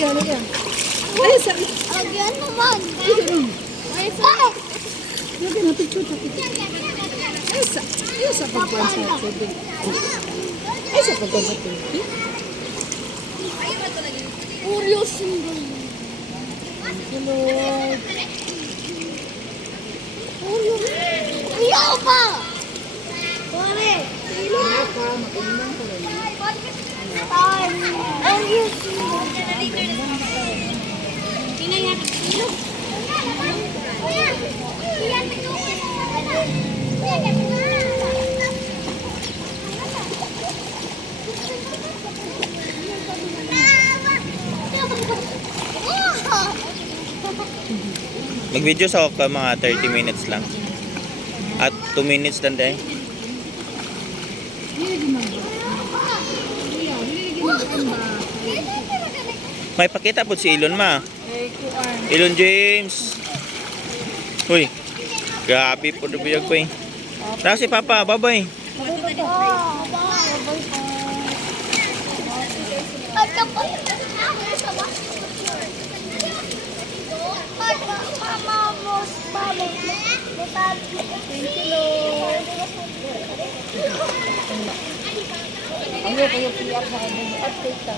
Lagi. Ay, sabi. Lagyan naman. Ay, lagi na picture. Ay, sa pagkuhan sa tubig. Ay, sa pagkuhan sa tubig. Oreo single. Hello. Oreo. Ayaw pa. Pare. Ayaw pa, magandang pa rin. Oreo single. Mag-video sa ako mga 30 minutes lang. At 2 minutes lang dahil. May pakita po si Elon ma. Elon James. Uy. Grabe po nabiyag po eh. Tara si Papa. Bye-bye. Ayaw kayo piyak na ano. At kita.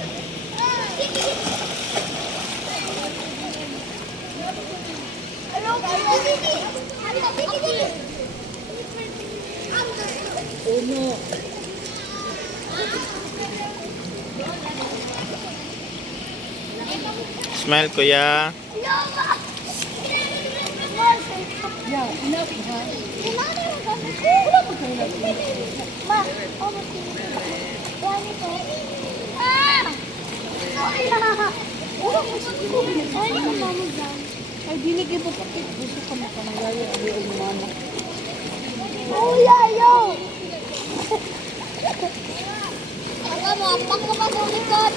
Uno. Smile kuya. Yeah, enough ha. Wala pa kayo natin. Ma, yan ito. Ah! Ay, mama dyan. Ay, dili kayo kapit. Gusto ka makanagaya. Ayaw yung mama. Oh, yayo! Ako mo, apak ka pa sa likod.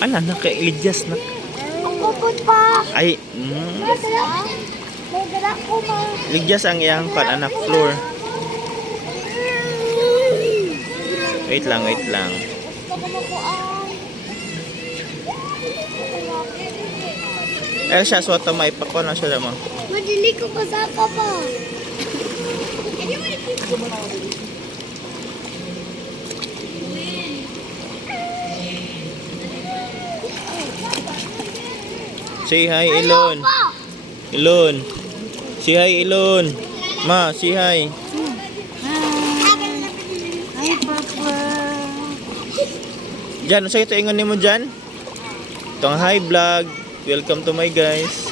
Ala, naka-Elias na. Ang kupot pa. Ay, May dala ko, ma. Elias ang iyang anak floor. Wait lang. Gusto ko makuan. Eh siya, swata maipako na siya naman. Madili ko kasaka pa. Say hi, Elon. Elon. Say hi, Elon. Ma, say hi. Ay, Papa. Jan, sa'yo ito ingon mo dyan? Itong hi vlog. Welcome to my guys.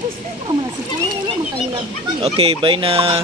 Gusto mo naman si Kuya. Wala makahilap. Okay, bye na.